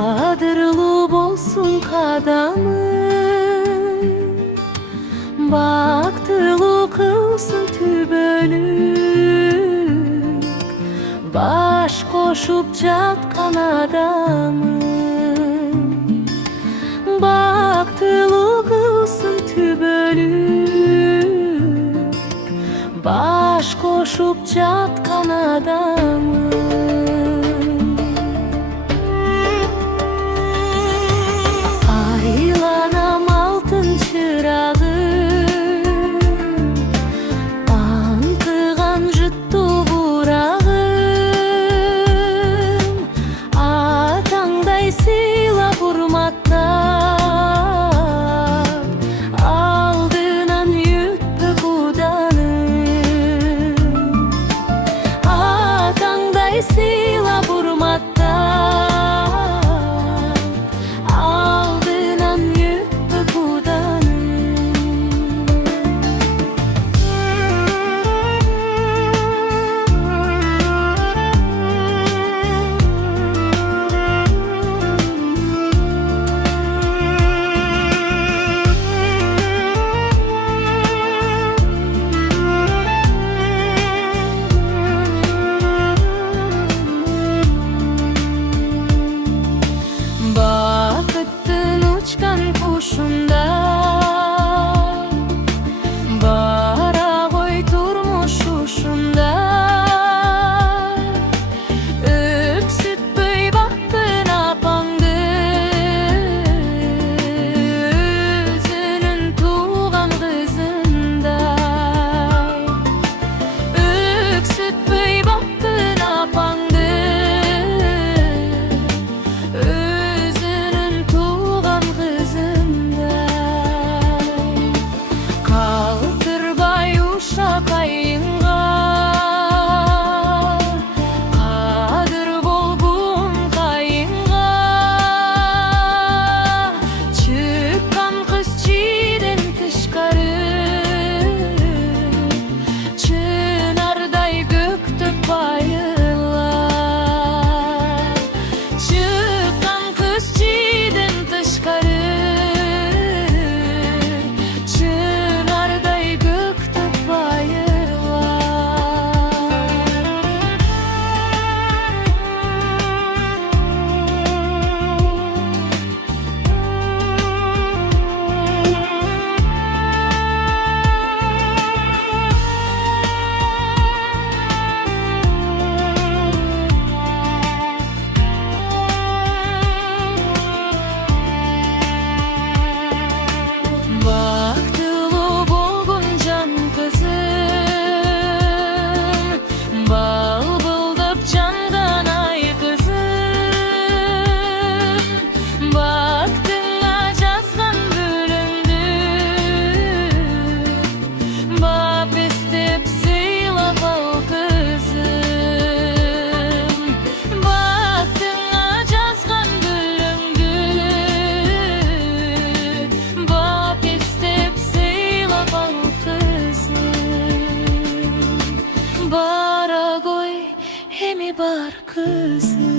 Kadırlı bolsun kadamın, baktılı kılsın tübölük. Baş koşup жатkan adamın, baktılı kılsın tübölük. Baş koşup жатkan adamın. Aylanam altın çırağım, antıgan jüttü burağım. Atаңдай сыйла урматтап, алдынан үтпө куданым. Атаңдай сыйла урматтап, алдынан үтпө куданым. Бақыттың ұшқан құшындай, бара ғой тұрмыш ұшындай. Өксітпей бақтың апаңды, өзінің туған қызындай. Өксітпей бақтың апаңды, özünün tuğan kızınday. Kaltırbay uşak ayınğa, kadır bolgun kayınğa. Çıkkan kız çiğden tışkarı, çınarday göktüp bayırlar. Çıkkan kız çiğden tışkarı, çınarday göktüp bayırlar. Baktılı bolgun can kızım, balbıldıp candan ay kızım. Baktığına жазған bölümdü, bap istep sıylap al kızım. Baktığına жазған bölümdü, bap istep sıylap al kızım. Bara koy hemi bar kızım.